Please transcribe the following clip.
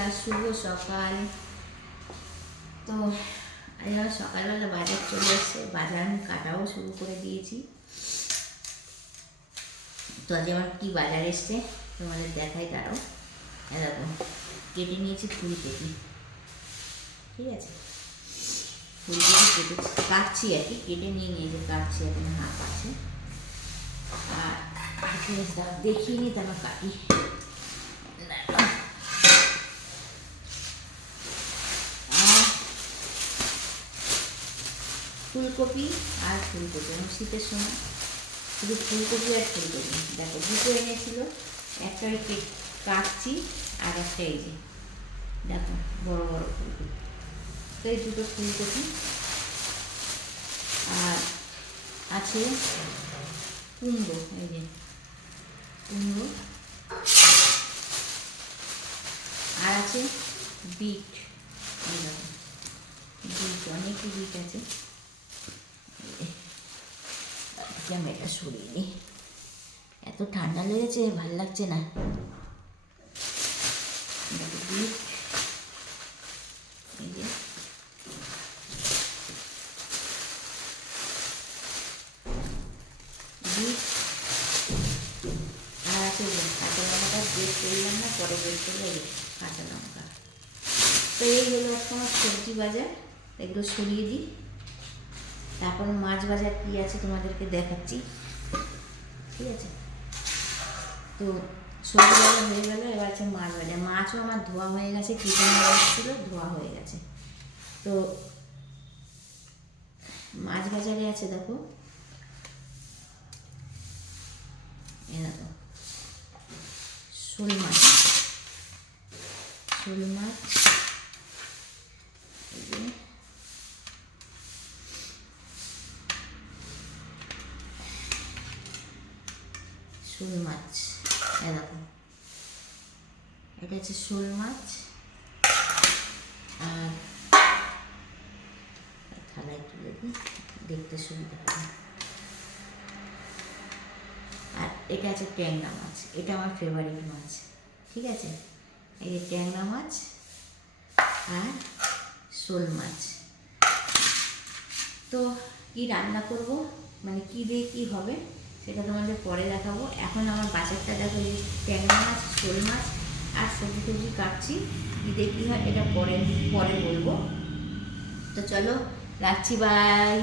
বন্ধুরা, শুভ সকাল। তো আজ আমার সকালবেলা বাজার চলে এসছে, বাজার আমি কাটাও শুরু করে দিয়েছি। তো আজ আমার কী বাজার এসছে তোমাদের দেখাই, দাঁড়াও। এরকম কেটে নিয়েছি ফুলকপি, ঠিক আছে। ফুলকপি কেটে কাটছি আর কি, কেটে নিয়ে নিয়েছি, কাটছি, এখানে হাফ আছে। আর দেখিয়ে নিই তারপর কাটি। ফুলকপি আর ফুলকপি, শীতের সময় শুধু ফুলকপি আর ফুলকপি। দেখো দুটো এনেছিল, একটা কাটছি আর একটা এই যে দেখো বড় বড় ফুলকপি। তো এই দুটো ফুলকপি আর আছে কুমড়ো, এই যে কুমড়ো, আর আছে বিট। বিট, অনেকই বিট আছে। ক্যামেরাটা সরিয়ে নিই, এত ঠান্ডা লেগেছে, ভাল লাগছে না। বিট, এই যে বিট, আর আছে কাঁচা লঙ্কা, বের করলাম না, পরে বের করলে কাঁচা লঙ্কা। তো এই হলো একটা আমার সবজি বাজার, এগুলো সরিয়ে দিই। তারপর মাছ বাজার কী আছে তোমাদেরকে দেখাচ্ছি, ঠিক আছে। তো সবজি বাজার হয়ে গেল, এবার আছে মাছ বাজার। মাছও আমার ধোয়া হয়ে গেছে, কেটে নেওয়া ছিল, ধোয়া হয়ে গেছে। তো মাছ বাজারে আছে দেখো, দেখো শোল মাছ, শোল মাছ, শোল মাছ, দেখো এটা হচ্ছে শোল মাছ। আর থালায় তুলে দিই, দেখতে সুবিধা হবে। আর এটা আছে ট্যাংরা মাছ, এটা আমার ফেভারিট মাছ, ঠিক আছে। এই যে ট্যাংরা মাছ আর শোল মাছ। তো কি রান্না করব, মানে কি দিয়ে কী হবে সেটা তোমাদের পরে দেখাবো। এখন আমার বাজারটা দেখো, এই ট্যাংরা মাছ, শোল মাছ আর সবজি টবজি কাটছি, কী দিয়ে কী হয় এটা পরে পরে বলবো। তো চলো রাখছি, বাই।